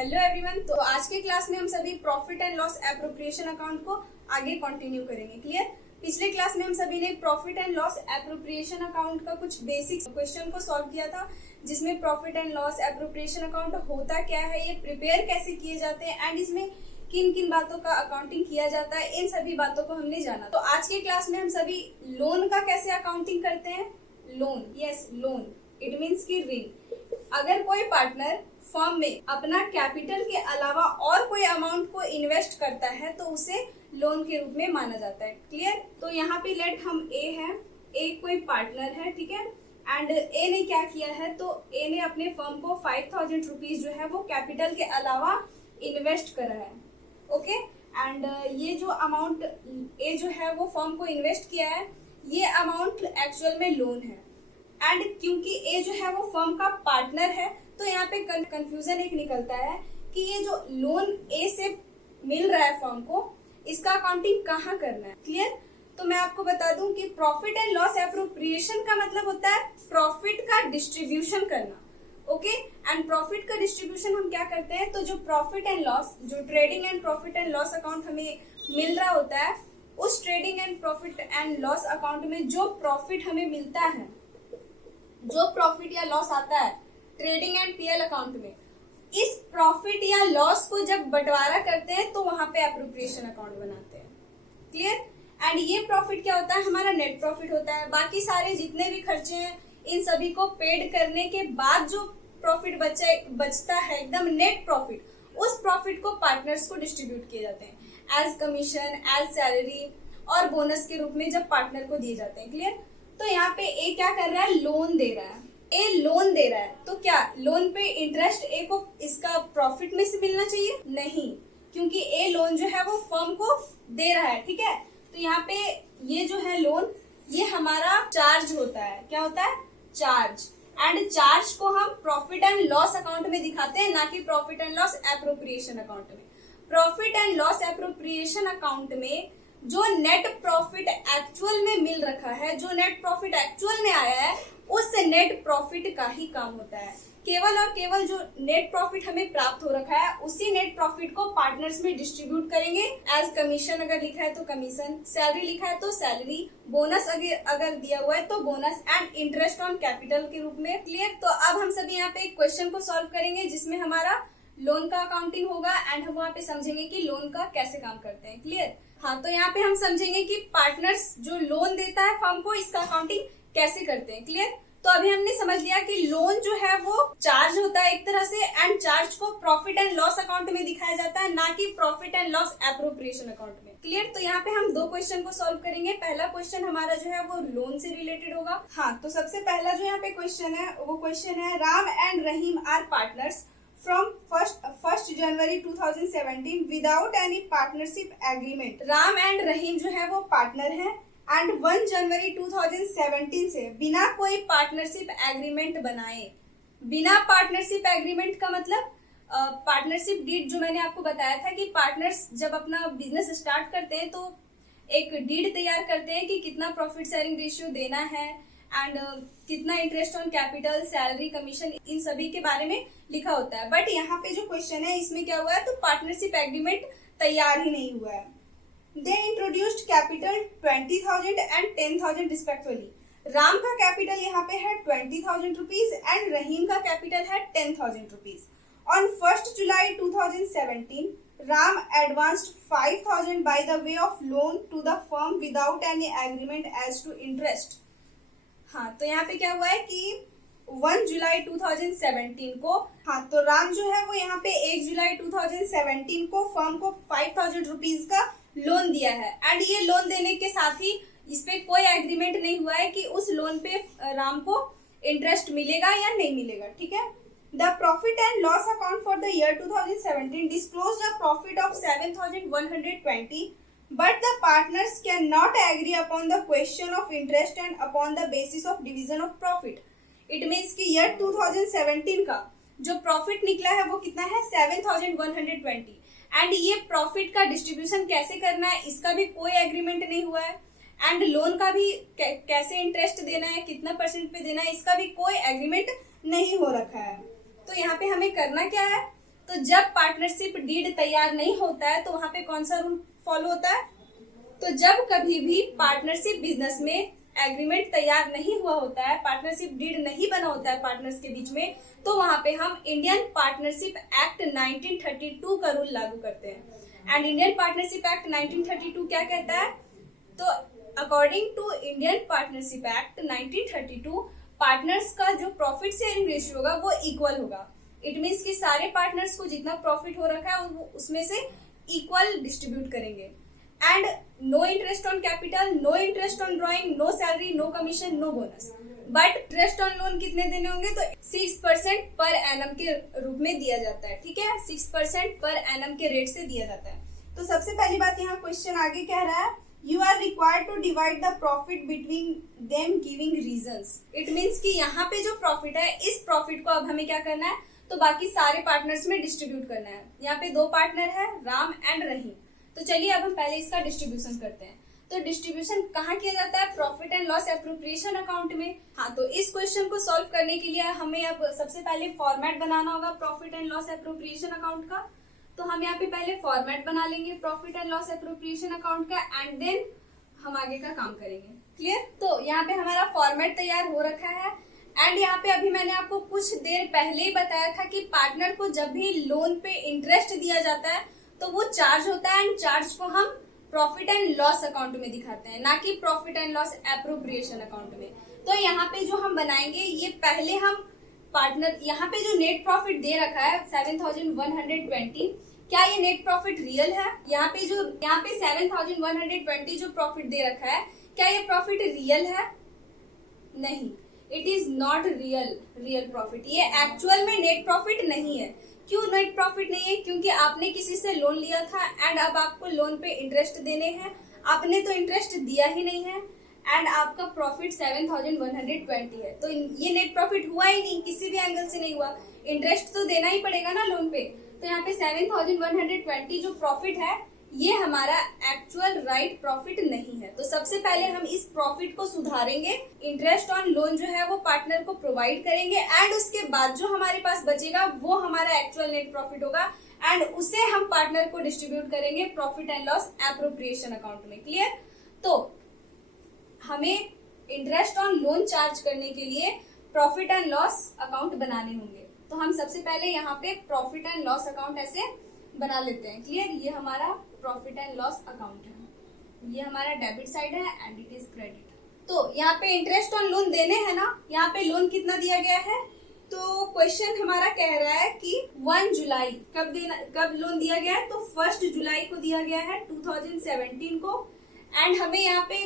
Hello everyone. तो आज के क्लास में हम सभी profit and loss appropriation account को आगे कंटिन्यू करेंगे। क्लियर। पिछले क्लास में हम सभी ने profit and loss appropriation account का कुछ बेसिक क्वेश्चन को सॉल्व किया था, जिसमें profit and loss appropriation account होता क्या है, ये प्रिपेयर कैसे किए जाते हैं एंड इसमें किन किन बातों का अकाउंटिंग किया जाता है, इन सभी बातों को हमने जाना। तो आज के क्लास में हम सभी लोन का कैसे अकाउंटिंग करते हैं। Loan, yes loan, it means की ऋण। अगर कोई पार्टनर फर्म में अपना कैपिटल के अलावा और कोई अमाउंट को इन्वेस्ट करता है तो उसे लोन के रूप में माना जाता है। क्लियर। तो यहाँ पे लेट हम ए है, ए कोई पार्टनर है, ठीक है। एंड ए ने क्या किया है, तो ए ने अपने फर्म को 5000 रुपीज जो है वो कैपिटल के अलावा इन्वेस्ट करा है। ओके। एंड ये जो अमाउंट ए जो है वो फर्म को इन्वेस्ट किया है, ये अमाउंट एक्चुअल में लोन है। एंड क्योंकि ए जो है वो फर्म का पार्टनर है, तो यहाँ पे कंफ्यूजन एक निकलता है कि ये जो लोन ए से मिल रहा है फर्म को, इसका अकाउंटिंग कहाँ करना है। क्लियर। तो मैं आपको बता दूं कि प्रॉफिट एंड लॉस एप्रोप्रिएशन का मतलब होता है प्रॉफिट का डिस्ट्रीब्यूशन करना। ओके। एंड प्रॉफिट का डिस्ट्रीब्यूशन हम क्या करते हैं, तो जो प्रॉफिट एंड लॉस, जो trading and profit and loss account हमें मिल रहा होता है, उस trading and profit and loss account में जो प्रॉफिट हमें मिलता है, जो प्रॉफिट या लॉस आता है ट्रेडिंग एंड पीएल अकाउंट में, इस प्रॉफिट या लॉस को जब बंटवारा करते हैं तो वहां पे एप्रोप्रिएशन अकाउंट बनाते हैं। क्लियर। एंड ये प्रॉफिट क्या होता है, हमारा नेट प्रॉफिट होता है। बाकी सारे जितने भी खर्चे हैं इन सभी को पेड करने के बाद जो प्रॉफिट बचता है, एकदम नेट प्रॉफिट, उस प्रॉफिट को पार्टनर्स को डिस्ट्रीब्यूट किए जाते हैं एज कमीशन, एज सैलरी और बोनस के रूप में जब पार्टनर को दिए जाते हैं। क्लियर। तो यहाँ पे ए क्या कर रहा है, लोन दे रहा है। ए लोन दे रहा है तो क्या लोन पे इंटरेस्ट ए को इसका प्रॉफिट में से मिलना चाहिए? नहीं, क्योंकि ए लोन जो है वो फर्म को दे रहा है। ठीक है। तो यहाँ पे ये जो है लोन, ये हमारा चार्ज होता है। क्या होता है? चार्ज। एंड चार्ज को हम प्रॉफिट एंड लॉस अकाउंट में दिखाते हैं, ना कि profit and loss appropriation account में। Profit and loss appropriation account में जो नेट प्रॉफिट एक्चुअल में मिल रखा है, जो नेट प्रॉफिट एक्चुअल में आया है, उस नेट प्रॉफिट का ही काम होता है। केवल और केवल जो नेट प्रॉफिट हमें प्राप्त हो रखा है, उसी नेट प्रॉफिट को पार्टनर्स में डिस्ट्रीब्यूट करेंगे एज कमीशन। अगर लिखा है तो कमीशन, सैलरी लिखा है तो सैलरी, बोनस अगर दिया हुआ है तो bonus, and interest on capital के रूप में। क्लियर। तो अब हम सभी यहाँ पे एक क्वेश्चन को सॉल्व करेंगे जिसमें हमारा लोन का अकाउंटिंग होगा एंड हम वहाँ पे समझेंगे कि लोन का कैसे काम करते हैं। क्लियर। हाँ, तो यहाँ पे हम समझेंगे कि पार्टनर्स जो लोन देता है फर्म को, इसका अकाउंटिंग कैसे करते हैं। क्लियर। तो अभी हमने समझ लिया कि लोन जो है वो चार्ज होता है एक तरह से, एंड चार्ज को प्रॉफिट एंड लॉस अकाउंट में दिखाया जाता है, ना कि profit and loss appropriation account में। क्लियर। तो यहाँ पे हम दो क्वेश्चन को सॉल्व करेंगे। पहला क्वेश्चन हमारा जो है वो लोन से रिलेटेड होगा। हाँ, तो सबसे पहला जो यहाँ पे क्वेश्चन है वो क्वेश्चन है, Ram and Rahim are partners from 1st January 2017 without any partnership agreement। Ram and Rahim जो है वो पार्टनर है एंड 1 जनवरी 2017 से बिना कोई पार्टनरशिप एग्रीमेंट बनाए। बिना पार्टनरशिप एग्रीमेंट का मतलब पार्टनरशिप डीड, जो मैंने आपको बताया था कि पार्टनर्स जब अपना बिजनेस स्टार्ट करते हैं तो एक डीड तैयार करते हैं कि कितना प्रॉफिट शेयरिंग रेशियो देना है एंड कितना interest on capital, salary, commission, इन सभी के बारे में लिखा होता है। बट यहाँ पे जो क्वेश्चन है इसमें क्या हुआ है, तो पार्टनरशिप एग्रीमेंट तैयार ही नहीं हुआ है। They introduced capital 20,000 and 10,000 respectively. Ram का कैपिटल यहाँ पे है 20,000 रुपीज एंड रहीम का कैपिटल है 10,000 rupees. On 1st July 2017 Ram advanced 5,000 by the way of loan to the firm without any agreement as to interest. हाँ, तो यहाँ पे क्या हुआ है कि 1 जुलाई 2017 को, हाँ, तो राम जो है वो यहाँ पे 1 जुलाई 2017 को फर्म को 5,000 रुपीज का लोन दिया है एंड ये लोन देने के साथ ही इस पे कोई एग्रीमेंट नहीं हुआ है कि उस लोन पे राम को इंटरेस्ट मिलेगा या नहीं मिलेगा। ठीक है। The profit and loss account for the year 2017 disclosed a profit of 7,120, but the partners cannot agree upon the question of interest and upon the basis of division of profit। It means कि year 2017 का जो profit निकला है वो कितना है, 7,120, and ये profit का डिस्ट्रीब्यूशन कैसे करना है इसका भी कोई एग्रीमेंट नहीं हुआ है, एंड लोन का भी कैसे इंटरेस्ट देना है, कितना परसेंट पे देना है, इसका भी कोई एग्रीमेंट नहीं हो रखा है। तो यहाँ पे हमें करना क्या है, तो जब पार्टनरशिप डीड तैयार नहीं होता है तो वहां पे कौन सा रूल फॉलो होता है? तो जब कभी भी पार्टनरशिप बिजनेस में एग्रीमेंट तैयार नहीं हुआ होता है, पार्टनरशिप डीड नहीं बना होता है पार्टनर्स के बीच में, तो वहां पे हम इंडियन पार्टनरशिप एक्ट 1932 का रूल लागू करते हैं। एंड इंडियन पार्टनरशिप एक्ट 1932 क्या कहता है? तो according to Indian Partnership Act 1932 partners का जो प्रॉफिट शेयरिंग रेशियो होगा वो इक्वल होगा। इट मीन्स कि सारे पार्टनर्स को जितना प्रॉफिट हो रखा है वो उसमें से इक्वल डिस्ट्रीब्यूट करेंगे। And no interest on capital, no interest on drawing, no salary, no commission, no bonus. But interest on loan कितने देने होंगे? तो 6% पर एनम के रूप में दिया जाता है। ठीक है, 6% पर एनम के रेट से दिया जाता है। तो सबसे पहली बात यहाँ क्वेश्चन आगे कह रहा है, you are required to divide the profit between them giving reasons. It means कि यहाँ पे जो प्रॉफिट है, इस प्रॉफिट को अब हमें क्या करना है? तो बाकी सारे पार्टनर्स में डिस्ट्रीब्यूट करना है। यहाँ पे 2 पार्टनर है, राम एंड रहीम। तो चलिए अब हम पहले इसका डिस्ट्रीब्यूशन करते हैं। तो डिस्ट्रीब्यूशन कहाँ किया जाता है? Profit and loss appropriation account में। हाँ, तो इस क्वेश्चन को सॉल्व करने के लिए हमें अब सबसे पहले फॉर्मेट बनाना होगा profit and loss appropriation account का। तो हम यहाँ पे पहले फॉर्मेट बना लेंगे profit and loss appropriation account का, एंड देन हम आगे का काम करेंगे। क्लियर? तो यहाँ पे हमारा फॉर्मेट तैयार हो रखा है। एंड यहाँ पे अभी मैंने आपको कुछ देर पहले ही बताया था कि पार्टनर को जब भी लोन पे इंटरेस्ट दिया जाता है तो वो चार्ज होता है, एंड चार्ज को हम प्रॉफिट एंड लॉस अकाउंट में दिखाते हैं, ना कि profit and loss appropriation account में। तो यहाँ पे जो हम बनाएंगे, ये पहले हम पार्टनर, यहाँ पे जो नेट प्रॉफिट दे रखा है 7120, क्या ये नेट प्रॉफिट रियल है? यहाँ पे 7120 जो प्रॉफिट दे रखा है, क्या ये प्रॉफिट रियल है? नहीं, it is not real profit. ये एक्चुअल में नेट प्रॉफिट नहीं है। क्यों नेट प्रॉफिट नहीं है? क्योंकि आपने किसी से लोन लिया था एंड अब आपको लोन पे इंटरेस्ट देने हैं, आपने तो इंटरेस्ट दिया ही नहीं है, एंड आपका प्रॉफिट 7120 है। तो ये नेट प्रॉफिट हुआ ही नहीं, किसी भी एंगल से नहीं हुआ। इंटरेस्ट तो देना ही पड़ेगा ना लोन पे। तो यहाँ पे 7120 जो प्रॉफिट है, ये हमारा एक्चुअल राइट प्रॉफिट नहीं है। तो सबसे पहले हम इस प्रॉफिट को सुधारेंगे, इंटरेस्ट ऑन लोन जो है वो पार्टनर को प्रोवाइड करेंगे, एंड उसके बाद जो हमारे पास बचेगा वो हमारा एक्चुअल नेट प्रॉफिट होगा, एंड उसे हम पार्टनर को डिस्ट्रीब्यूट करेंगे profit and loss appropriation account में। क्लियर? तो हमें इंटरेस्ट ऑन लोन चार्ज करने के लिए प्रॉफिट एंड लॉस अकाउंट बनाने होंगे। तो हम सबसे पहले यहाँ पे प्रॉफिट एंड लॉस अकाउंट ऐसे बना लेते हैं। क्लियर? ये हमारा प्रॉफिट एंड लॉस अकाउंट है, ये हमारा डेबिट साइड है एंड इट इज क्रेडिट। तो यहाँ पे इंटरेस्ट ऑन लोन देने हैं ना, यहाँ पे लोन कितना दिया गया है? तो क्वेश्चन हमारा कह रहा है कि 1 जुलाई कब लोन दिया गया है? तो 1 जुलाई को दिया गया है 2017 को। एंड हमें यहाँ पे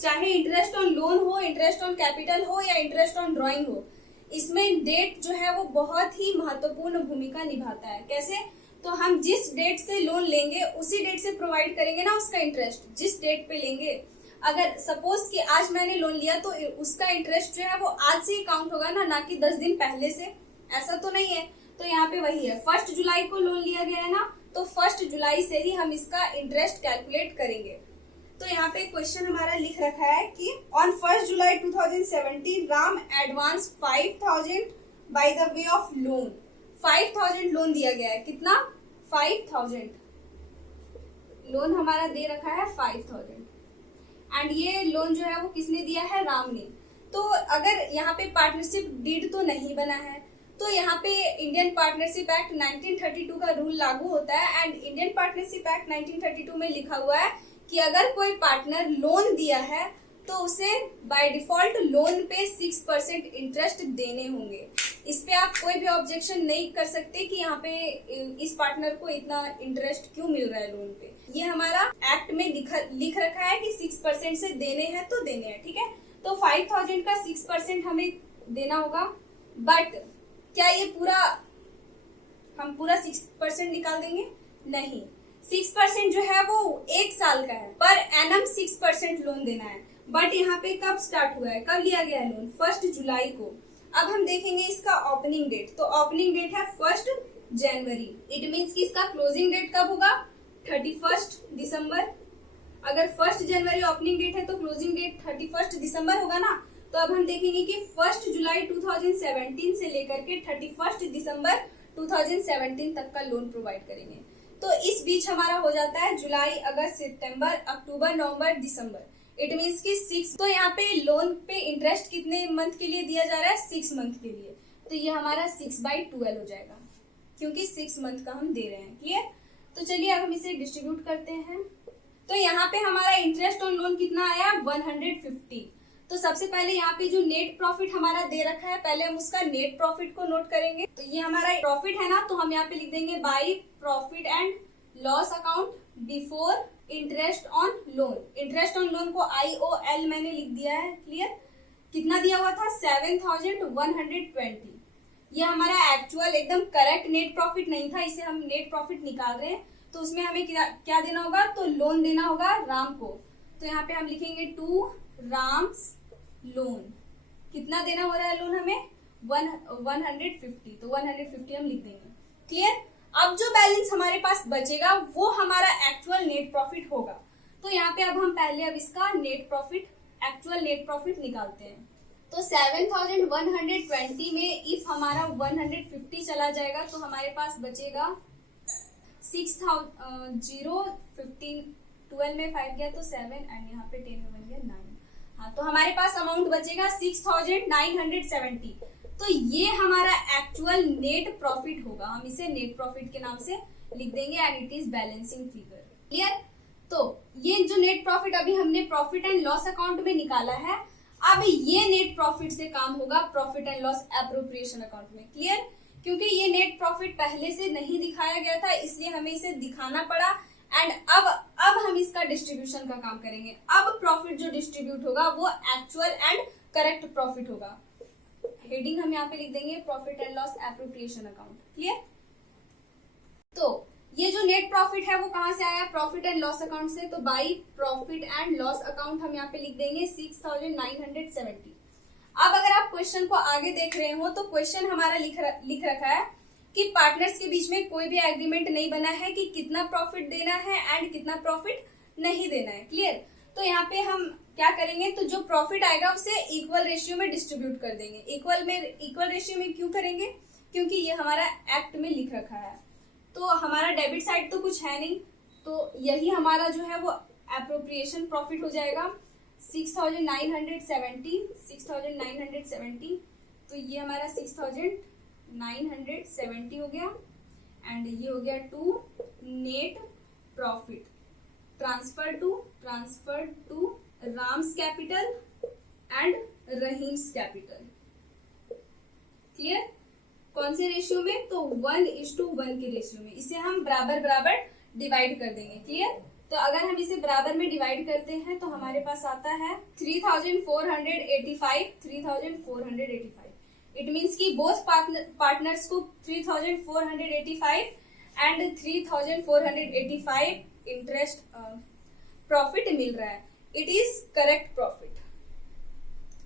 चाहे इंटरेस्ट ऑन लोन हो, इंटरेस्ट ऑन कैपिटल हो या इंटरेस्ट ऑन ड्रॉइंग हो, इसमें डेट जो है वो बहुत ही महत्वपूर्ण भूमिका निभाता है। कैसे? तो हम जिस डेट से लोन लेंगे उसी डेट से प्रोवाइड करेंगे ना उसका इंटरेस्ट। जिस डेट पे लेंगे, अगर सपोज कि आज मैंने लोन लिया तो उसका इंटरेस्ट जो है वो आज से ही काउंट होगा ना कि 10 दिन पहले से। ऐसा तो नहीं है। तो यहाँ पे वही है, 1 जुलाई को लोन लिया गया है ना, तो 1 जुलाई से ही हम इसका इंटरेस्ट कैलकुलेट करेंगे। तो यहाँ पे क्वेश्चन हमारा लिख रखा है कि on 1 July 2017 Ram advance 5000 bye the way of loan. 5000 loan दिया गया है। कितना? 5000 लोन हमारा दे रखा है 5000, एंड ये लोन जो है वो किसने दिया है? राम ने। तो अगर यहाँ पे पार्टनरशिप डीड तो नहीं बना है, तो यहाँ पे इंडियन पार्टनरशिप एक्ट 1932 का रूल लागू होता है। एंड इंडियन पार्टनरशिप एक्ट 1932 में लिखा हुआ है कि अगर कोई पार्टनर लोन दिया है तो उसे बाय डिफॉल्ट लोन पे 6% इंटरेस्ट देने होंगे। इस पे आप कोई भी ऑब्जेक्शन नहीं कर सकते कि यहाँ पे इस पार्टनर को इतना इंटरेस्ट क्यों मिल रहा है लोन पे। ये हमारा एक्ट में लिख रखा है कि 6% से देने हैं तो देने हैं। ठीक है? तो 5000 का 6% हमें देना होगा। बट क्या ये हम पूरा 6% निकाल देंगे? नहीं, 6% जो है वो 1 साल का है, पर एनम 6% लोन देना है। बट यहाँ पे कब स्टार्ट हुआ है, कब लिया गया है लोन? 1 जुलाई को। अब हम देखेंगे इसका ओपनिंग डेट। तो ओपनिंग डेट है 1 जनवरी। इट मीन्स कि इसका क्लोजिंग डेट कब होगा? 31 दिसंबर। अगर 1 जनवरी ओपनिंग डेट है तो क्लोजिंग डेट 31 दिसंबर होगा ना। तो अब हम देखेंगे कि 1 जुलाई 2017 से लेकर के 31 दिसंबर 2017 तक का लोन प्रोवाइड करेंगे। तो इस बीच हमारा हो जाता है जुलाई, अगस्त, सितंबर, अक्टूबर, नवंबर, दिसंबर। इट मीन्स कि 6। तो यहाँ पे लोन पे इंटरेस्ट कितने मंथ के लिए दिया जा रहा है? 6 मंथ के लिए। तो ये हमारा 6/12 हो जाएगा, क्योंकि 6 मंथ का हम दे रहे हैं। क्लियर? तो चलिए अब हम इसे डिस्ट्रीब्यूट करते हैं। तो यहाँ पे हमारा इंटरेस्ट ऑन लोन कितना आया? 150। तो सबसे पहले यहाँ पे जो नेट प्रॉफिट हमारा दे रखा है, पहले हम उसका नेट प्रॉफिट को नोट करेंगे। तो ये हमारा प्रॉफिट है ना, तो हम यहाँ पे लिख देंगे by profit and loss account before interest on loan. Interest on loan को IOL मैंने लिख दिया है। क्लियर? कितना दिया हुआ था? 7120। ये हमारा एक्चुअल एकदम करेक्ट नेट प्रॉफिट नहीं था, इसे हम नेट प्रॉफिट निकाल रहे हैं। तो उसमें हमें क्या देना होगा? तो लोन देना होगा राम को। तो यहाँ पे हम लिखेंगे टू राम्स लोन। कितना देना हो रहा है लोन हमें? 150। तो 150 हम लिख देंगे। क्लियर? अब जो बैलेंस हमारे पास बचेगा वो हमारा एक्चुअल नेट प्रॉफिट होगा। तो यहाँ पे अब हम पहले अब इसका net profit, actual net profit निकालते हैं। तो 7120 में इफ हमारा 150 चला जाएगा तो हमारे पास बचेगा 6015। 12 में 5 गया तो 7 एंड यहाँ पे 10 में बन गया 9। हाँ, तो हमारे पास अमाउंट बचेगा 6970। तो ये हमारा एक्चुअल नेट प्रॉफिट होगा। हम इसे नेट प्रॉफिट के नाम से लिख देंगे and it is balancing figure. Clear? तो ये जो नेट प्रॉफिट अभी हमने प्रॉफिट एंड लॉस अकाउंट में निकाला है, अब ये नेट प्रॉफिट से काम होगा profit and loss appropriation account में। क्लियर? क्योंकि ये नेट प्रॉफिट पहले से नहीं दिखाया गया था, इसलिए हमें इसे दिखाना पड़ा। एंड अब हम इसका डिस्ट्रीब्यूशन का काम करेंगे। अब प्रॉफिट जो डिस्ट्रीब्यूट होगा वो एक्चुअल एंड करेक्ट प्रॉफिट होगा। हेडिंग हम यहाँ पे लिख देंगे profit and loss appropriation account. Clear? तो ये जो नेट प्रॉफिट है वो कहां से आया? प्रॉफिट एंड लॉस अकाउंट से। तो by profit and loss account हम यहाँ पे लिख देंगे 6970। अब अगर आप क्वेश्चन को आगे देख रहे हो तो क्वेश्चन हमारा लिख रखा है कि पार्टनर्स के बीच में कोई भी एग्रीमेंट नहीं बना है कि कितना प्रॉफिट देना है एंड कितना प्रॉफिट नहीं देना है। क्लियर? तो यहाँ पे हम क्या करेंगे? तो जो प्रॉफिट आएगा उसे इक्वल रेशियो में डिस्ट्रीब्यूट कर देंगे। इक्वल रेशियो में क्यों करेंगे? क्योंकि ये हमारा एक्ट में लिख रखा है। तो हमारा डेबिट साइड तो कुछ है नहीं, तो यही हमारा जो है वो एप्रोप्रिएशन प्रॉफिट हो जाएगा 6970। तो ये हमारा 6970 हो गया एंड ये हो गया to net profit transfer to Ram's capital and Rahim's capital. Clear? कौन से रेशियो में? तो 1:1 के रेशियो में। इसे हम बराबर डिवाइड कर देंगे। क्लियर? तो अगर हम इसे बराबर में डिवाइड करते हैं तो हमारे पास आता है 3485। इट मीन्स कि बोथ पार्टनर्स को 3485 एंड 3485 इंटरेस्ट प्रॉफिट मिल रहा है। It is correct profit.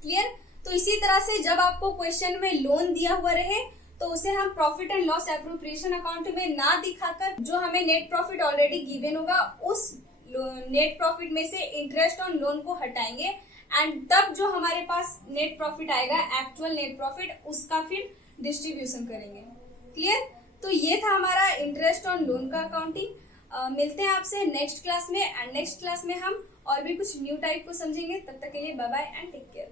Clear? तो इसी तरह से जब आपको क्वेश्चन में लोन दिया हुआ रहे तो उसे हम profit and loss appropriation account में ना दिखाकर जो हमें नेट प्रॉफिट ऑलरेडी गिवन होगा उस नेट प्रॉफिट में से इंटरेस्ट ऑन लोन को हटाएंगे एंड तब जो हमारे पास नेट प्रॉफिट आएगा, एक्चुअल नेट प्रॉफिट, उसका फिर डिस्ट्रीब्यूशन करेंगे। क्लियर? तो ये था हमारा इंटरेस्ट ऑन लोन का अकाउंटिंग। मिलते हैं आपसे नेक्स्ट क्लास में एंड नेक्स्ट क्लास में हम और भी कुछ न्यू टाइप को समझेंगे। तब तक के लिए bye bye and take care.